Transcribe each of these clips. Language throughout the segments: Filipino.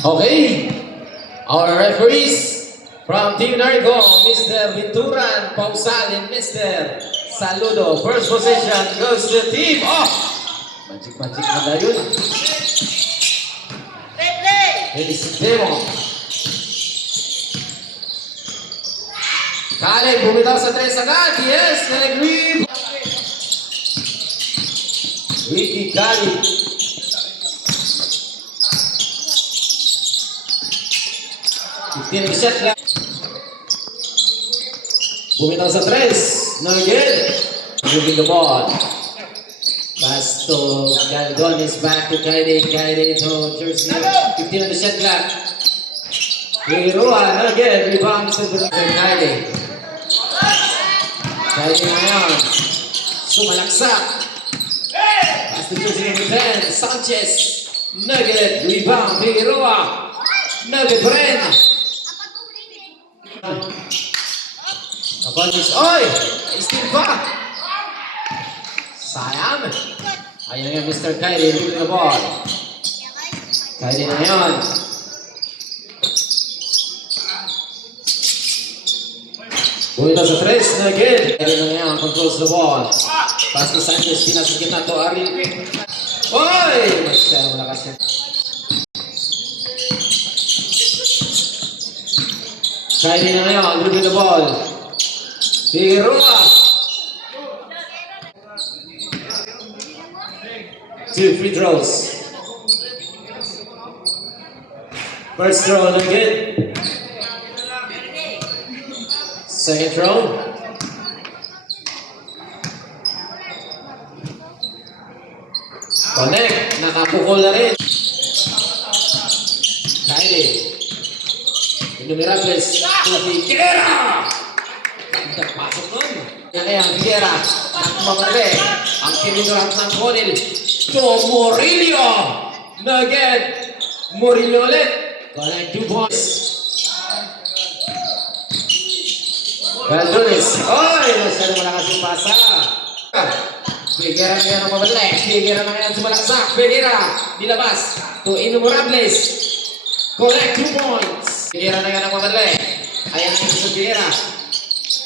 Okay, our referees from Team Narco, Mr. Vinturan Pausal and Mr. Saludo. First position goes to Team. Oh! Magic na ba yun? Helis Demo. Kale, bumitaw sa 3 agad. Yes, nag-green. Ricky Kali. Shot lang. Bumitaw sa 3. No good. Moving the ball. Pass to Galdones, back to Kaide to Jersey. 15 on the shot clock. Hirua, no good. Rebound sa Kaide. Kaide ngayon. Sumalaksak. Pass to Jersey number 10. Sanchez. No good. Rebound. Hirua. No good. Bren. Nakonsis. Oy! Still back. Sayang. Ayun na nga Mr. Kyrie. Leaving the ball. Kyrie na ngayon. Bumitaw sa 3. No good. Kyrie na ngayon. Controls the ball. Pass to Sanchez. Pinasok kita to Ari. Oy! Masyadong malakas yan. Kyrie na ngayon. Leaving the ball. Figueroa. 2 free throws. First throw, no good. Second throw. Connect. Nakapukol na rin. Kylie. Inumirables. Figuera. Ganda pasok nun. Kaya ang Figuera. At mamali. Ang kiminurap ng Conil. To Murillo. No good. Murillo ulit. Connect 2 points. Galdones. Oy! Masyado malakas yung pasa. Figuera na yan ang mabali. Figuera na yan sumalaksak. Figuera. Dilabas. To Inumirables. Connect 2 points. Figuera na yan ang mabali. Ayan ang sa Figuera.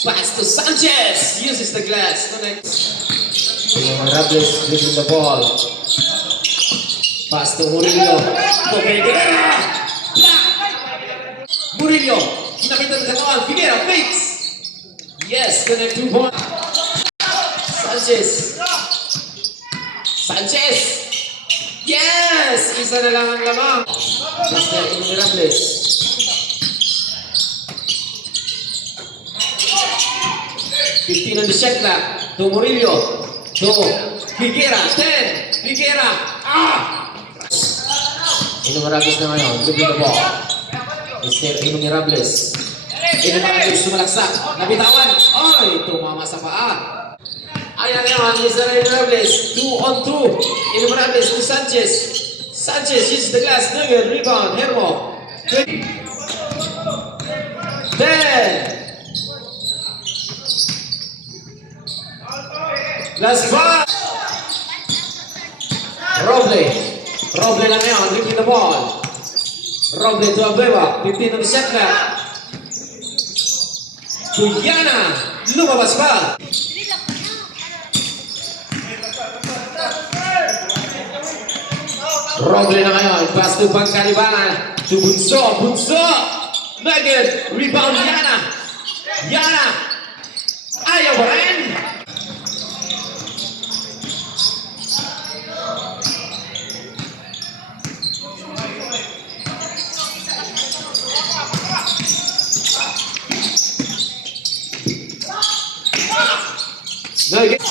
Pass to Sanchez. Uses the glass. Connect. Inumirables leaving the ball. Pass to Murillo. To Figuera. Murillo. Kinapitan sa katawan. Figuera. Fakes. Yes. Connect 2 points. Sanchez. Sanchez. Yes. Isa na lang ang lamang. Mr. Inumirables. On the shot clock. To Murillo. To Figuera. 10. Figuera. Inumirables na ngayon. Leaving the ball. Mr. Inumirables. Inumirables sumalaksak. Nabitawan. Oy! Tumama sa paa. Ayan ngayon. Mr. Inumirables. 2 on 2. Inumirables to Sanchez. Sanchez uses the glass. Nugget. Rebound. Hermo. 10. Last 5. Roble. Roble lang ngayon. Leaving the ball. Roble to Abueva. 15 on the shot clock. To Yana. Lumabas pa. Roble na ngayon. Pass to Pangkalibangan. To Bunso. Bunso. Nugget. Rebound Yana. Yana. Ayaw ba rin? Nugget.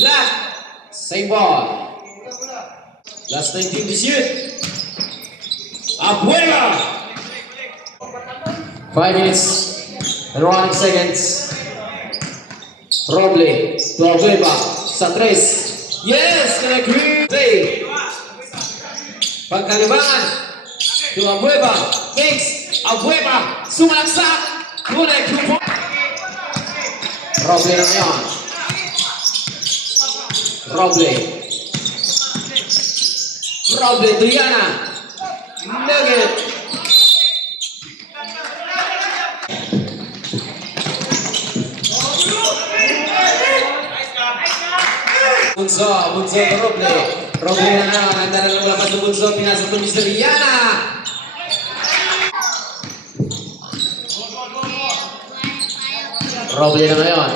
Black. Same ball. Last 19 to shoot. Abuela. 5 minutes and 1 seconds. Roble to Abueva. Sa 3. Yes! Connect. Pangkalibangan. To Abueva. Fakes. Abueva. Sumalaksak. Connect. 2 points. Roble na ngayon. Roble. Roble to Yana. Nugget. Bunso to Roble. Roble na handa na lumabas ng Bunso. Pinasok to Mr. Yana. Roble na ngayon.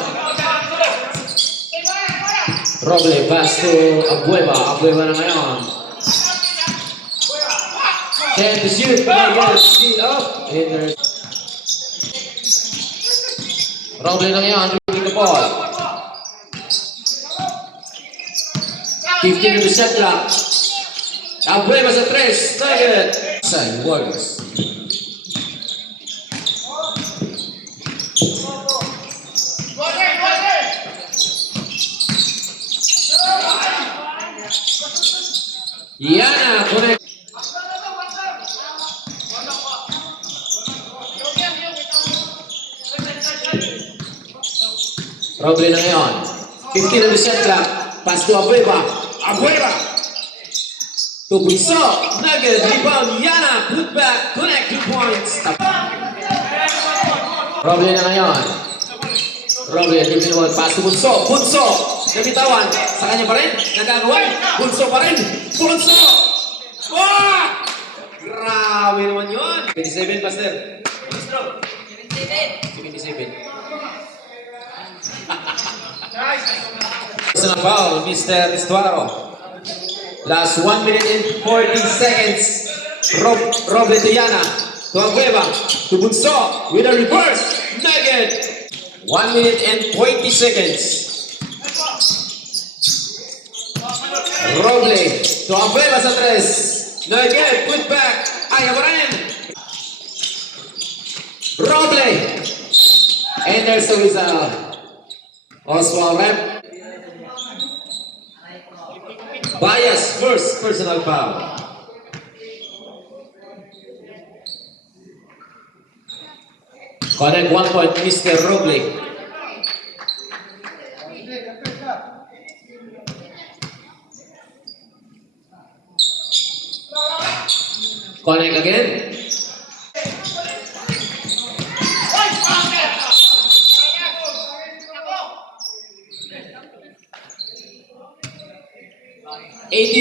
Roble pass to Abueva. Abueva na ngayon. Then to shoot. Steal up. Roble na ngayon. Looking the ball. 15 to shot clock. Abueva sa 3. Nugget. Side Warriors. Yana connect. Roble na ngayon. 15 na the shot clock. Pass to Abueva. Abueva. To Bunso. Nugget. Rebound. Yana. Put back. Connect 2 points. Roble na ngayon. Roble. Tingin naman. Pass to Bunso. Bunso. Nabitawan. Sa kanya pa rin. Nagagawa. Bunso pa rin. Bunso. Oh! Grabe naman yun. 27, Master. 27. Personal foul, Mr. Estuaro. Last 1 minute and 40 seconds. Roble to Yana. To Abueva. To Bunso. With a reverse. Nugget. 1 minute and 20 seconds. Roble. To Abueva sa 3. Nugget. Put back. Ayaw pa rin. Roble. And there's the result. Oswald Rep. Bias first personal foul. Connect 1 point, Mr. Roble. Connect again.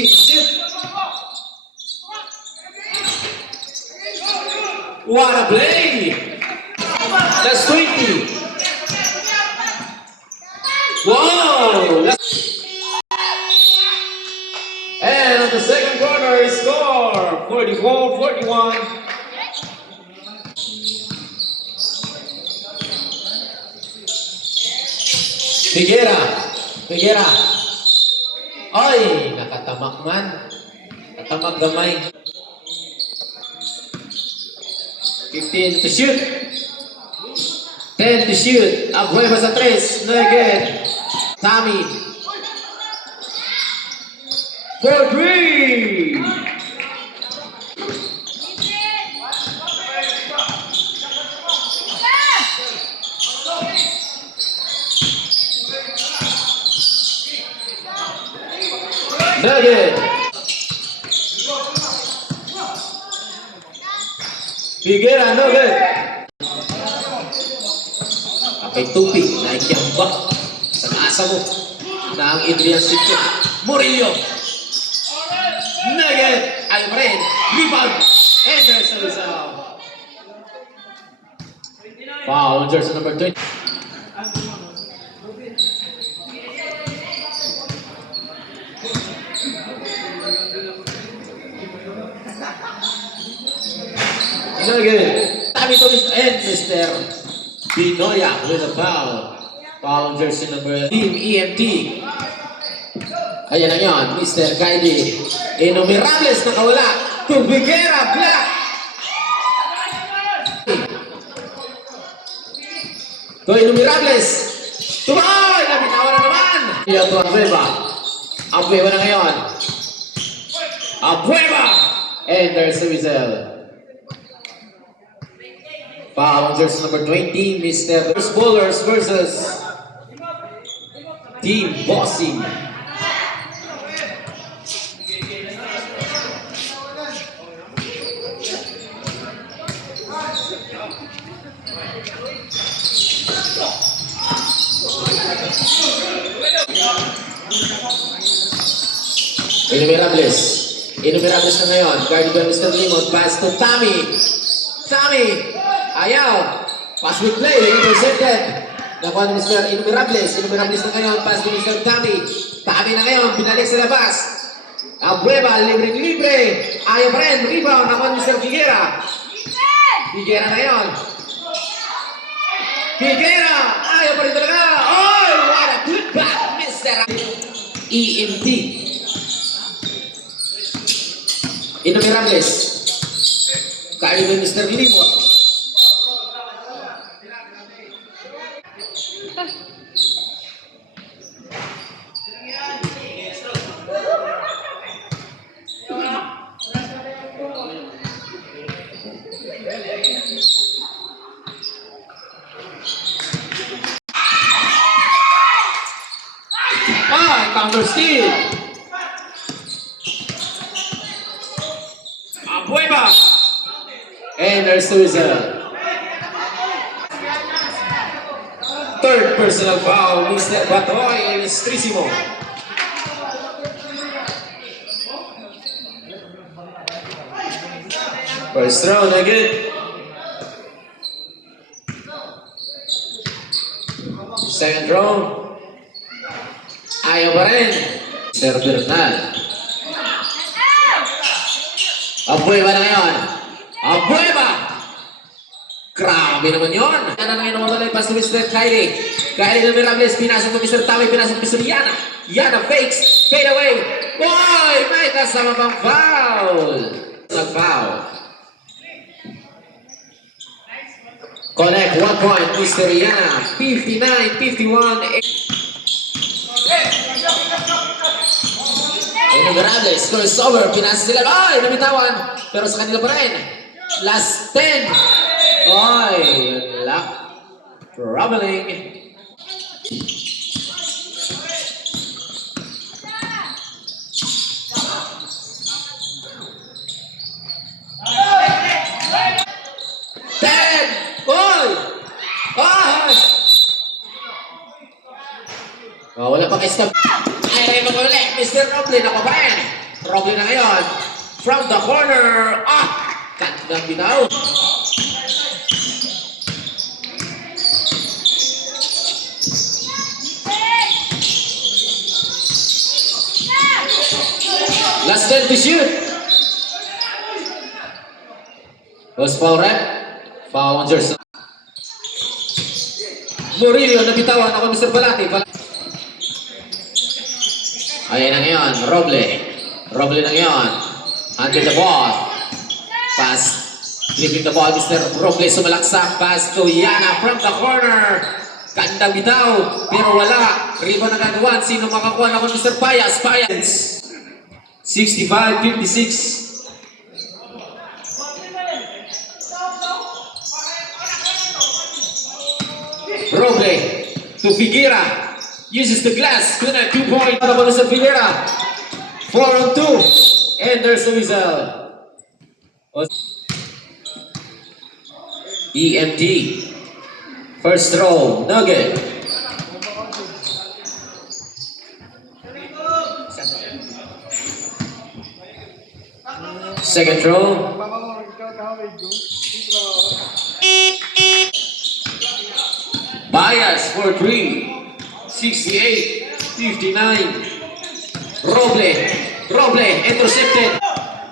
Shoot. What a play! That's 20. Wow! And on the second quarter, score 44-41. Figuera. Ay, nakatamak man. Nakatamag gamay. 15 to shoot. 10 to shoot. Abueva sa 3. Nugget. Tommy. For 3. Nugget. Figuera, Nugget. Kapay tubig, naikiyang ba? Sa naasa mo. Na ang Adrian Sitio. Murillo. Nugget. Ayaw pa rin. Rebound. And there's the result. Foul on jersey number 20. Nugget. Kami to end, Mr. Binoya with a foul. Foul on jersey number Team EMT. Ayan na yan, Mr. Kylie. Innumerables nakawala. To Figuera, black. To Innumerables. Tumoy! Nabitawan na naman. Yan to Abueva. Abueva na ngayon. Abueva! And there's the result. Foul on jersey number 20, Mr. Bowlers versus Team Bossing. Innumerables. Innumerables na ngayon. Guard by Mr. Limon. Pass to Tommy. Tommy. Ayaw. Pass with play. Intercepted. Nakuha ni Mr. Innumerables. Innumerables na ngayon. Pass to Mr. Tommy. Tommy na ngayon. Pinalik sa labas. Abueva. Libre-libre. Ayaw pa rin. Rebound. Nakuha ni Mr. Figuera. Figuera na ngayon. Figuera. Ayaw pa rin talaga. Oh, what a good back, Mr. EMT. Innumerables. Kaya ni Mr. Limon. Counter steal. Abueva. And there's the result. Third personal foul, Mr. Batoy Estrissimo. First round again. Second round. Ayaw pa rin. Sir Bernal. Abueva na ngayon. Abueva! Grabe naman yun. Yan na ngayon mamalay pas to Mr. Kylie. Kylie na Mirables. Pinasok to Mr. Tami. Pinasok to Mr. Yana. Yana fakes. Fade away. Boy! May kasama pang foul. Nag-foul. Connect 1 point. Mr. Yana. 59-51. Innumerables, crossover, pinasa sila. Ay, nabitawan. Pero sa kanila pa rin. Last 10. Ay, yun lang. Troubling. Ten. Boy! Ay! Oh, wala pang stop. Ay, mag-ulit. Mr. Roble, ako pa rin. Roble na ngayon. From the corner. Ah! Kandang bitaw. Last 10 to shoot. Was foul, right? Foul on Jerson. Murillo, nabitawan ako Mr. Balati. Ayan na ngayon, Roble. Roble na ngayon. Under the ball. Pass. Flipping the ball, Mr. Roble sumalaksak. Pass to Yana from the corner. Ganda bitaw, pero wala. Riba na gagawan. Sino makakuha na ko Mr. Payas? Payas. 65-56. Roble to Figuera. Uses the glass. Good at 2 points. Para sa Figuera. 4 on 2. And there's the whistle. EMT. First throw. Nugget. Second throw. Bias for 3. 68-59. Roble. Roble. Intercepted.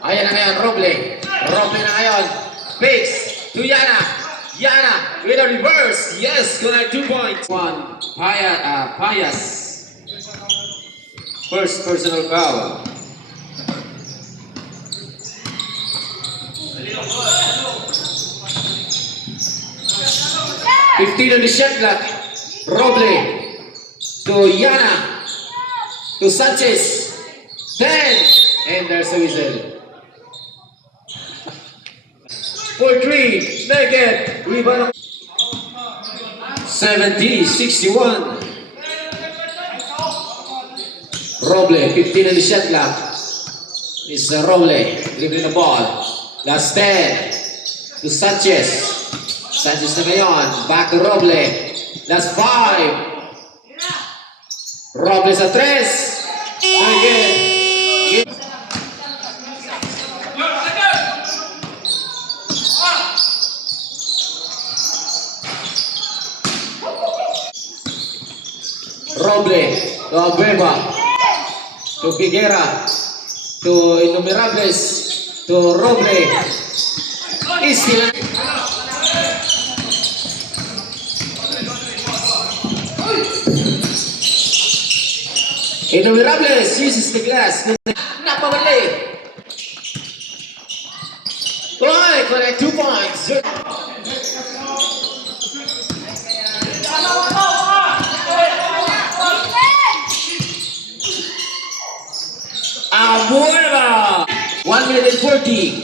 Ayan na ngayon. Roble. Roble na ngayon. Fakes to Yana. Yana with a reverse. Yes. Good 2 points. One. Payas. First personal foul. $15 on the shot clock. Roble to Yana to Sanchez. 10 and there's a whistle. For 3, Nugget. Rebound. 70-61. Roble, 15 on the shot clock. Mr. Roble dribbling the ball. Last 10 to Sanchez. Sanchez na ngayon. Back to Roble. Last 5. Roble sa 3. Again. to Abueva, to Figuera, to Innumerables, to Roble. Is still Innumerables uses the glass. Napawali. Oy, correct 2 points. Abuela. 1 minute and 40.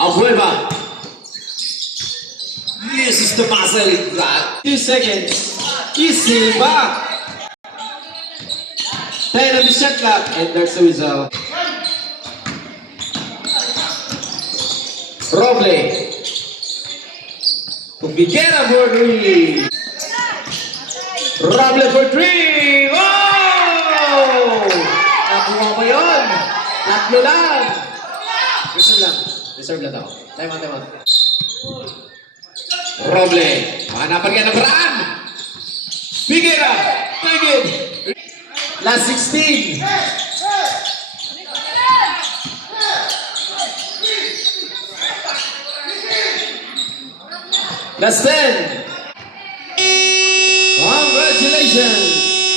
Abueva. This is the muscle. 2 seconds. Isilva. 10 on the shot clock. And there's the result. Roble. Figuera for 3. Roble for 3. Oh! Nakuha mo yun. Tatlo lang. Reserve lang. Reserve lang ako. Time out. Roble. Mahanapan ka na paraan. Figuera. Again. Last 16. Last 10. Congratulations.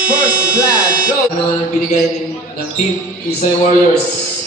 First blood. Go. Ano ang binigay ng Team Isay Warriors?